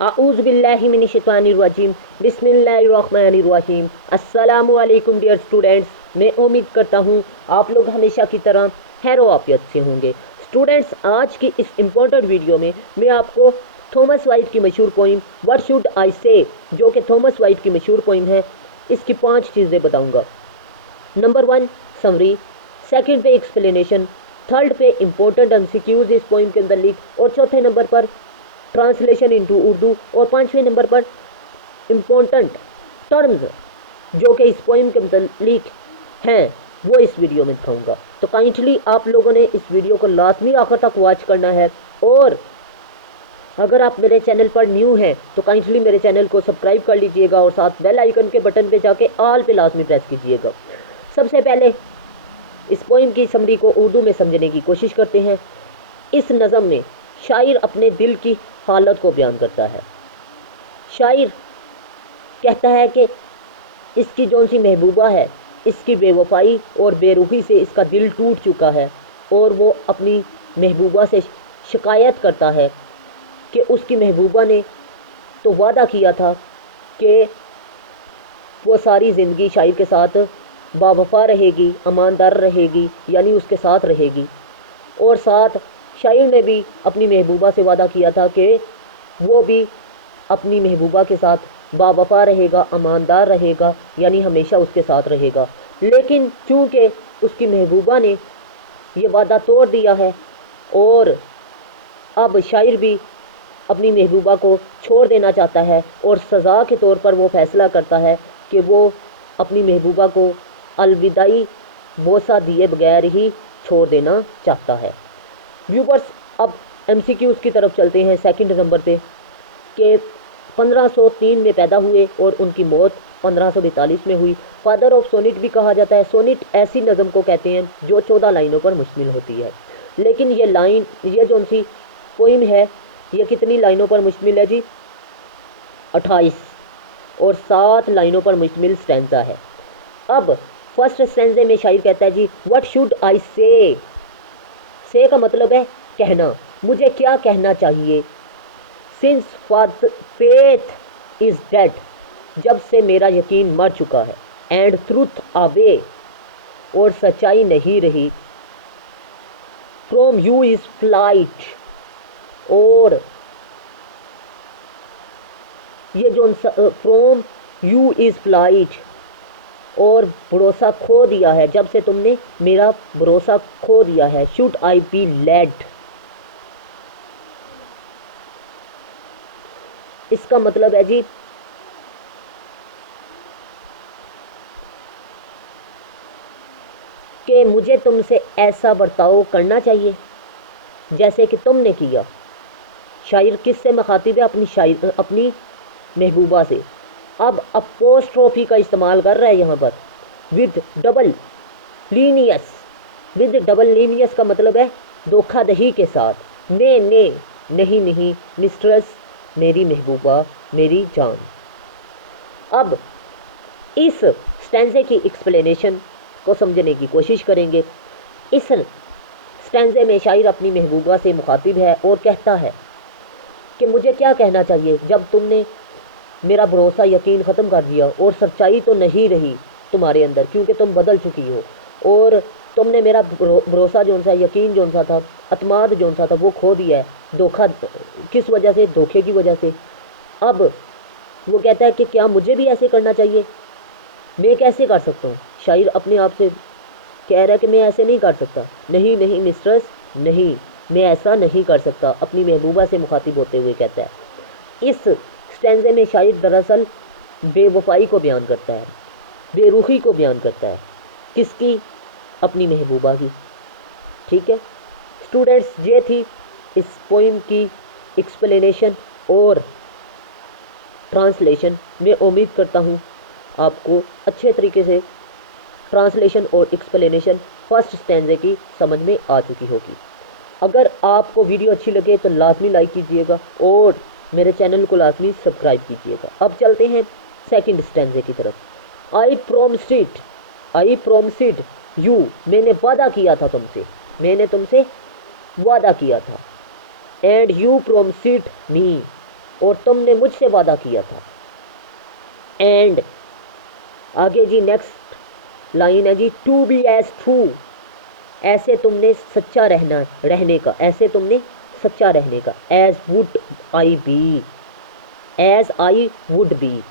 आऊज़ु बिल्लाहि मिनश शैतानिर रजीम बिस्मिल्लाहिर रहमानिर रहीम। अस्सलामु अलैकुम डियर स्टूडेंट्स, मैं उम्मीद करता हूँ आप लोग हमेशा की तरह खैर आफियत से होंगे। स्टूडेंट्स, आज की इस इम्पोर्टेंट वीडियो में मैं आपको थॉमस वाइट की मशहूर पोइम व्हाट शुड आई से, जो कि थॉमस वाइट की मशहूर पोइम है, इसकी 5 चीज़ें बताऊँगा। नंबर 1 समरी, सेकंड पे एक्सप्लेनेशन, थर्ड पे इम्पोर्टेंट एमसीक्यूज इस पोइम के अंदर लिख, और चौथे नंबर पर ट्रांसलेशन इनटू उर्दू, और 5वें नंबर पर इम्पोर्टेंट टर्म्स जो कि इस पोइम के मुतालिक हैं वो इस वीडियो में दिखाऊंगा। तो काइंडली आप लोगों ने इस वीडियो को लाजमी आखिर तक वॉच करना है, और अगर आप मेरे चैनल पर न्यू हैं तो काइंडली मेरे चैनल को सब्सक्राइब कर लीजिएगा और साथ बेल आइकन के बटन पे जाके ऑल पे लाजमी प्रेस कीजिएगा। सबसे पहले इस पोइम की समरी को उर्दू में समझने की कोशिश करते हैं। इस नज़म में शायर अपने दिल की हालत को बयान करता है। शायर कहता है कि इसकी जौन सी महबूबा है, इसकी बेवफाई और बेरुखी से इसका दिल टूट चुका है, और वो अपनी महबूबा से शिकायत करता है कि उसकी महबूबा ने तो वादा किया था कि वो सारी ज़िंदगी शायर के साथ बावफा रहेगी, ईमानदार रहेगी, यानी उसके साथ रहेगी, और साथ शायर ने भी अपनी महबूबा से वादा किया था कि वो भी अपनी महबूबा के साथ बावफा रहेगा, ईमानदार रहेगा, यानी हमेशा उसके साथ रहेगा। लेकिन चूँकि उसकी महबूबा ने ये वादा तोड़ दिया है, और अब शायर भी अपनी महबूबा को छोड़ देना चाहता है, और सज़ा के तौर पर वो फैसला करता है कि वो अपनी महबूबा को अलविदाई बोसा दिए बगैर ही छोड़ देना चाहता है। व्यूवर्स, अब एमसीक्यूज़ की तरफ चलते हैं। सेकंड नंबर पे कि 1503 में पैदा हुए और उनकी मौत 1542 में हुई। फादर ऑफ सोनिट भी कहा जाता है। सोनिट ऐसी नज़म को कहते हैं जो 14 लाइनों पर मुश्तमिल होती है। लेकिन ये जो सी पोइम है, ये कितनी लाइनों पर मुश्तमिल है जी? 28 और 7 लाइनों पर मुश्तमिल स्टैंजा है। अब फर्स्ट स्टैंजे में शायर कहता है जी, व्हाट शुड आई से का मतलब है कहना, मुझे क्या कहना चाहिए। सिंस फेथ इज डेड, जब से मेरा यकीन मर चुका है। एंड ट्रूथ अवे, और सच्चाई नहीं रही। फ्रॉम यू इज फ्लाइट, और ये जो फ्रॉम यू इज फ्लाइट, और भरोसा खो दिया है, जब से तुमने मेरा भरोसा खो दिया है। शुड आई बी लेड, इसका मतलब है जी कि मुझे तुमसे ऐसा बर्ताव करना चाहिए जैसे कि तुमने किया। शायर किससे मुखातिब है? अपनी महबूबा से। अब अपोस्ट्रोफी का इस्तेमाल कर रहा है यहाँ पर with double Linnaeus. With double Linnaeus का मतलब है धोखाधड़ी के साथ। ने नहीं, मिस्ट्रेस, मेरी महबूबा, मेरी जान। अब इस स्टैंजे की एक्सप्लेनेशन को समझने की कोशिश करेंगे। इस स्टैंजे में शायर अपनी महबूबा से मुखातिब है और कहता है कि मुझे क्या कहना चाहिए जब तुमने मेरा भरोसा यकीन ख़त्म कर दिया, और सच्चाई तो नहीं रही तुम्हारे अंदर क्योंकि तुम बदल चुकी हो, और तुमने मेरा भरोसा जो सा, यकीन जो सा था, अतमाद जो सा था, वो खो दिया है। धोखा किस वजह से? धोखे की वजह से। अब वो कहता है कि क्या मुझे भी ऐसे करना चाहिए? मैं कैसे कर सकता हूँ? शायर अपने आप से कह रहा है कि मैं ऐसे नहीं कर सकता। नहीं मिस्ट्रेस, नहीं, मैं ऐसा नहीं कर सकता। अपनी महबूबा से मुखातिब होते हुए कहता है। इस स्टैंजे में शायर दरअसल बेवफाई को बयान करता है, बेरुखी को बयान करता है। किसकी? अपनी महबूबा की। ठीक है स्टूडेंट्स, ये थी इस पोइम की एक्सप्लेनेशन और ट्रांसलेशन। मैं उम्मीद करता हूँ आपको अच्छे तरीके से ट्रांसलेशन और एक्सप्लेनेशन फर्स्ट स्टैंजे की समझ में आ चुकी होगी। अगर आपको वीडियो अच्छी लगे तो लाजमी लाइक कीजिएगा और मेरे चैनल को लाजमी सब्सक्राइब कीजिएगा। अब चलते हैं सेकंड स्टैंजे की तरफ। आई प्रोमिस्ड यू, मैंने वादा किया था तुमसे, मैंने तुमसे वादा किया था। एंड यू प्रोमिस्ड मी, और तुमने मुझसे वादा किया था। एंड आगे जी नेक्स्ट लाइन है जी, टू बी एज ट्रू, ऐसे तुमने सच्चा रहने का, ऐसे तुमने सच्चा रहने का, as would I be, as I would be,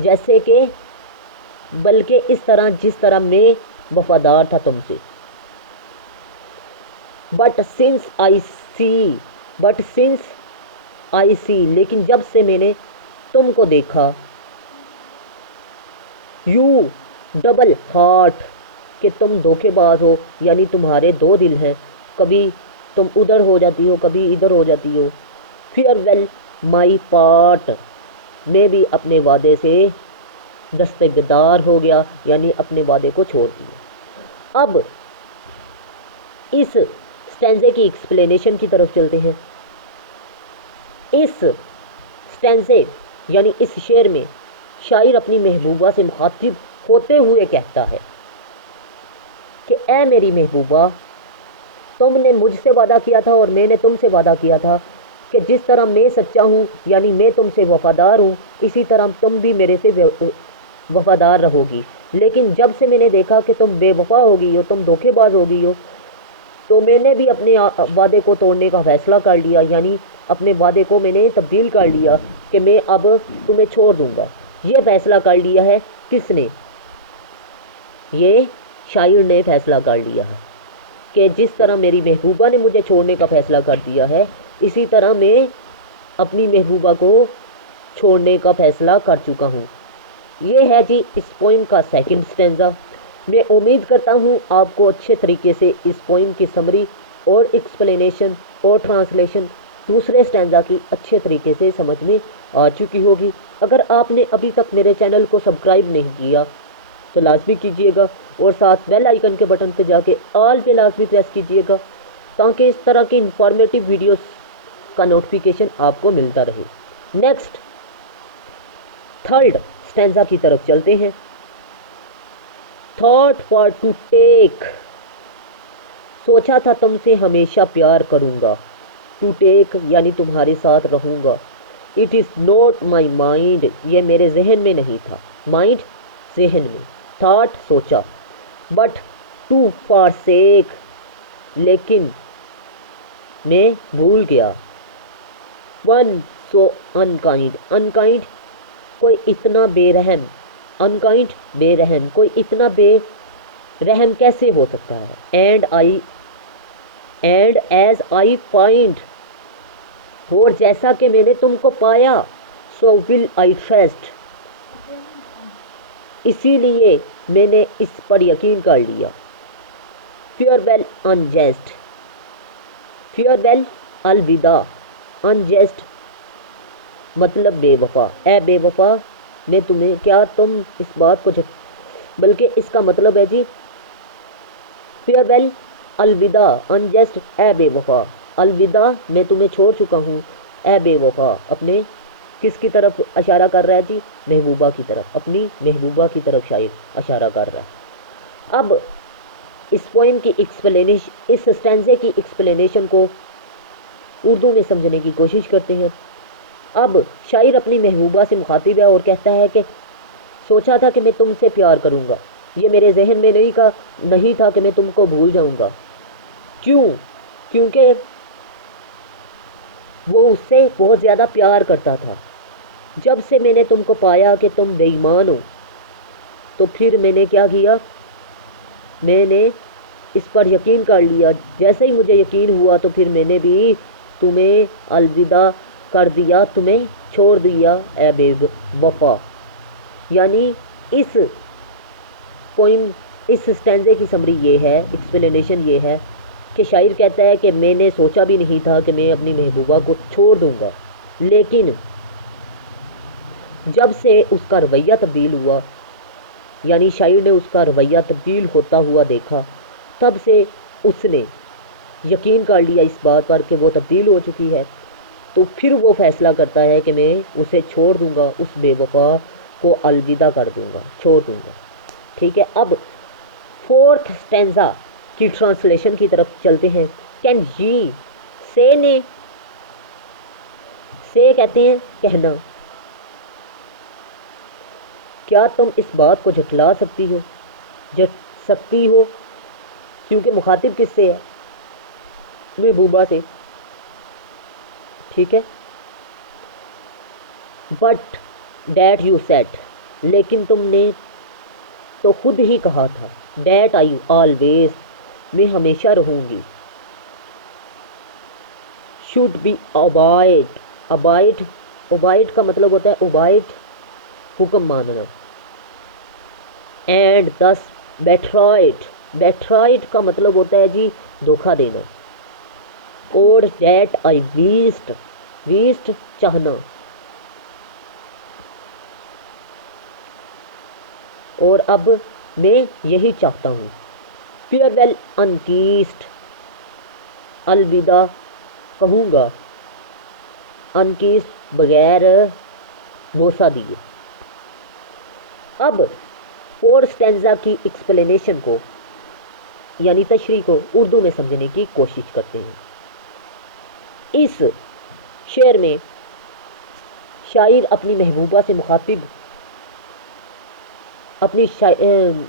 जैसे कि बल्कि इस तरह जिस तरह मैं वफादार था तुमसे। बट सिंस आई सी, लेकिन जब से मैंने तुमको देखा, यू डबल हार्ट, कि तुम धोखेबाज हो, यानी तुम्हारे दो दिल हैं, कभी तुम उधर हो जाती हो, कभी इधर हो जाती हो। फेयरवेल माई पार्ट, मैं भी अपने वादे से दस्तगदार हो गया, यानी अपने वादे को छोड़ दिया। अब इस स्टैंजे की एक्सप्लेनेशन की तरफ चलते हैं। इस स्टैंजे यानी इस शेर में शायर अपनी महबूबा से मुखातिब होते हुए कहता है कि ऐ मेरी महबूबा, तुमने मुझसे वादा किया था और मैंने तुमसे वादा किया था कि जिस तरह मैं सच्चा हूँ, यानी मैं तुमसे वफादार हूँ, इसी तरह तुम भी मेरे से वफादार रहोगी। लेकिन जब से मैंने देखा कि तुम बेवफा हो गई हो, तुम धोखेबाज हो गई हो, तो मैंने भी अपने वादे को तोड़ने का फ़ैसला कर लिया, यानी अपने वादे को मैंने तब्दील कर लिया कि मैं अब तुम्हें छोड़ दूँगा। ये फ़ैसला कर लिया है किसने? ये शायर ने फ़ैसला कर लिया है कि जिस तरह मेरी महबूबा ने मुझे छोड़ने का फ़ैसला कर दिया है, इसी तरह मैं अपनी महबूबा को छोड़ने का फ़ैसला कर चुका हूँ। ये है जी इस पोइम का सेकंड स्टैंजा। मैं उम्मीद करता हूँ आपको अच्छे तरीके से इस पोइम की समरी और एक्सप्लेनेशन और ट्रांसलेशन दूसरे स्टैंजा की अच्छे तरीके से समझ में आ चुकी होगी। अगर आपने अभी तक मेरे चैनल को सब्सक्राइब नहीं किया तो लाजमी कीजिएगा, और साथ बेल आइकन के बटन पे जाके ऑल पे लाजमी प्रेस कीजिएगा, ताकि इस तरह की इंफॉर्मेटिव वीडियोस का नोटिफिकेशन आपको मिलता रहे। नेक्स्ट थर्ड स्टैंजा की तरफ चलते हैं। थॉट फॉर टू टेक, सोचा था तुमसे हमेशा प्यार करूँगा, टू टेक यानी तुम्हारे साथ रहूँगा। It is not my mind, ये मेरे जहन में नहीं था, माइंड जहन में, थॉट सोचा, बट टू फॉरसेक, लेकिन मैं भूल गया। वन सो अनकाइंड, अनकाइंड कोई इतना बेरहम, अनकाइंड बेरहम, कोई इतना बेरहम कैसे हो सकता है। एंड एज आई फाइंड, और जैसा कि मैंने तुमको पाया, सो विल आई ट्रस्ट, इसीलिए मैंने इस पर यकीन कर लिया। फेयरवेल अनजस्ट, फेयरवेल अलविदा, अनजस्ट मतलब बेवफा। ए बेवफा, मैं तुम्हें, क्या तुम इस बात को बल्कि इसका मतलब है जी फेयरवेल अलविदा, अनजस्ट ए बेवफा, अलविदा मैं तुम्हें छोड़ चुका हूँ, ए बेवफा, अपने किसकी तरफ इशारा कर रहा है जी? महबूबा की तरफ, अपनी महबूबा की तरफ शायर इशारा कर रहा है। अब इस पोइम की एक्सप्लेनेशन, इस स्टैंजे की एक्सप्लेनेशन को उर्दू में समझने की कोशिश करते हैं। अब शायर अपनी महबूबा से मुखातिब है और कहता है कि सोचा था कि मैं तुमसे प्यार करूँगा, ये मेरे जहन में नहीं था कि मैं तुमको भूल जाऊँगा। क्यों? क्योंकि वो उससे बहुत ज़्यादा प्यार करता था। जब से मैंने तुमको पाया कि तुम बेईमान हो, तो फिर मैंने क्या किया, मैंने इस पर यकीन कर लिया। जैसे ही मुझे यकीन हुआ तो फिर मैंने भी तुम्हें अलविदा कर दिया, तुम्हें छोड़ दिया ए बेवफा। यानी इस पोइम, इस स्टैंजे की समरी ये है, एक्सप्लेनेशन ये है कि शायर कहता है कि मैंने सोचा भी नहीं था कि मैं अपनी महबूबा को छोड़ दूंगा, लेकिन जब से उसका रवैया तब्दील हुआ, यानी शायर ने उसका रवैया तब्दील होता हुआ देखा, तब से उसने यकीन कर लिया इस बात पर कि वो तब्दील हो चुकी है। तो फिर वो फैसला करता है कि मैं उसे छोड़ दूंगा, उस बेवफा को अलविदा कर दूंगा, छोड़ दूंगा। ठीक है, अब फोर्थ स्टैंजा की ट्रांसलेशन की तरफ चलते हैं। कैन जी से कहते हैं कहना। क्या तुम इस बात को झुठला सकती हो क्योंकि मुखातिब किससे है? महबूबा से, ठीक है। बट डैट यू सेट, लेकिन तुमने तो खुद ही कहा था, डैट आई ऑलवेज, मैं हमेशा रहूंगी। शुड बी अबाइड, अबाइड का मतलब होता है उबाइड, हुक्म मानना। एंड दस बेट्रॉइड का मतलब होता है जी धोखा देना। और डैट आई वीस्ट चाहना। और अब मैं यही चाहता हूँ। फेयरवेल अनकीस्ड, अलविदा कहूँगा, अनकीस्ड बगैर बोसा दिए। अब 4 स्टैंजा की एक्सप्लेनेशन को यानी तशरीह को उर्दू में समझने की कोशिश करते हैं। इस शेर में शायर अपनी महबूबा से मुखातिब, अपनी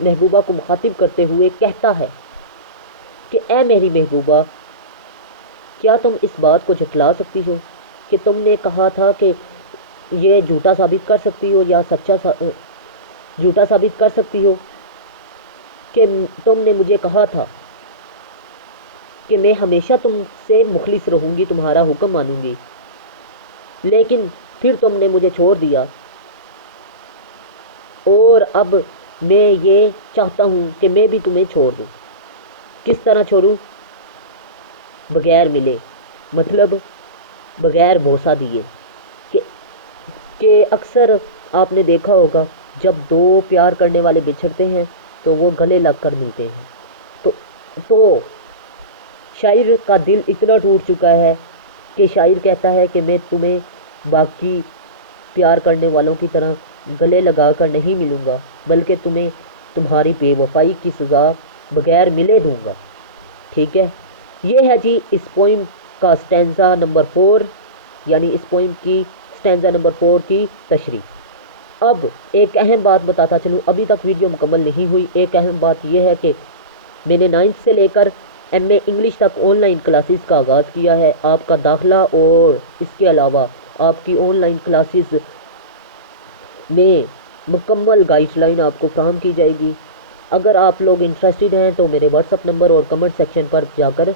महबूबा को मुखातिब करते हुए कहता है कि ए मेरी महबूबा, क्या तुम इस बात को झुठला सकती हो कि तुमने कहा था कि ये झूठा साबित कर सकती हो या झूठा साबित कर सकती हो कि तुमने मुझे कहा था कि मैं हमेशा तुमसे मुखलिस रहूँगी, तुम्हारा हुक्म मानूंगी, लेकिन फिर तुमने मुझे छोड़ दिया। और अब मैं ये चाहता हूँ कि मैं भी तुम्हें छोड़ दूँ। किस तरह छोड़ूँ? बगैर मिले, मतलब बगैर भरोसा दिए। कि अक्सर आपने देखा होगा जब दो प्यार करने वाले बिछड़ते हैं तो वो गले लग कर मिलते हैं। तो शायर का दिल इतना टूट चुका है कि शायर कहता है कि मैं तुम्हें बाकी प्यार करने वालों की तरह गले लगा कर नहीं मिलूँगा, बल्कि तुम्हें तुम्हारी बेवफाई की सज़ा बगैर मिले दूँगा। ठीक है, ये है जी इस पोइम का स्टैंजा नंबर 4, यानी इस पोइम की स्टैंजा नंबर 4 की तशरीह। अब एक अहम बात बताता चलूँ, अभी तक वीडियो मुकम्मल नहीं हुई। एक अहम बात यह है कि मैंने 9th से लेकर MA इंग्लिश तक ऑनलाइन क्लासेस का आगाज़ किया है। आपका दाखिला और इसके अलावा आपकी ऑनलाइन क्लासेस में मुकम्मल गाइडलाइन आपको फराहम की जाएगी। अगर आप लोग इंटरेस्टेड हैं तो मेरे व्हाट्सअप नंबर और कमेंट सेक्शन पर जाकर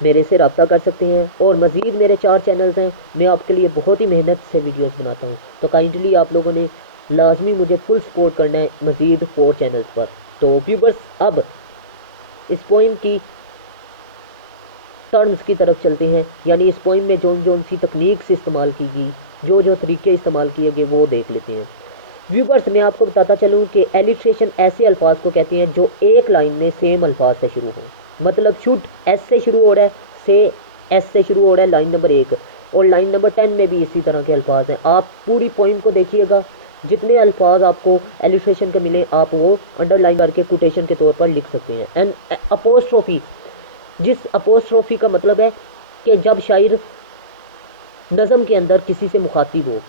मेरे से रब्ता कर सकते हैं। और मज़ीद मेरे 4 चैनल्स हैं, मैं आपके लिए बहुत ही मेहनत से वीडियोस बनाता हूं, तो काइंडली आप लोगों ने लाजमी मुझे फुल सपोर्ट करना है मज़ीद 4 चैनल्स पर। तो व्यूवर्स, अब इस पोइम की टर्म्स की तरफ चलते हैं, यानी इस पोइम में जोन सी तकनीक से इस्तेमाल की गई, जो तरीके इस्तेमाल किए गए वो देख लेते हैं। व्यूवर्स, मैं आपको बताता चलूँ कि एलिट्रेशन ऐसे अल्फाज को कहते हैं जो एक लाइन में सेम अल्फाज से शुरू हो। मतलब शुड एस से शुरू हो रहा है, से एस से शुरू हो रहा है लाइन नंबर 1, और लाइन नंबर 10 में भी इसी तरह के अल्फाज हैं। आप पूरी पोइम को देखिएगा, जितने अल्फाज आपको एलिट्रेशन के मिले आप वो अंडरलाइन करके कोटेशन के तौर पर लिख सकते हैं। एंड अपोस्ट्रोफी, जिस अपोस्ट्रोफी का मतलब है कि जब शायर नज़म के अंदर किसी से मुखातिब हो।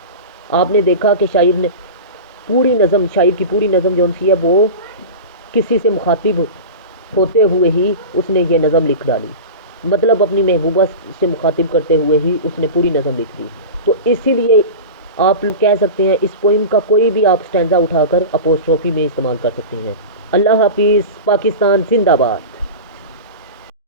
आपने देखा कि शायर ने शायर की पूरी नज़म जो सी है वो किसी से मुखातिब होते हुए ही उसने ये नज़म लिख डाली, मतलब अपनी महबूबा से मुखातिब करते हुए ही उसने पूरी नज़म लिख दी। तो इसीलिए आप कह सकते हैं इस पोइम का कोई भी आप स्टैंजा उठाकर अपोस्ट्रोफी में इस्तेमाल कर सकते हैं। अल्लाह हाफिज़, पाकिस्तान जिंदाबाद।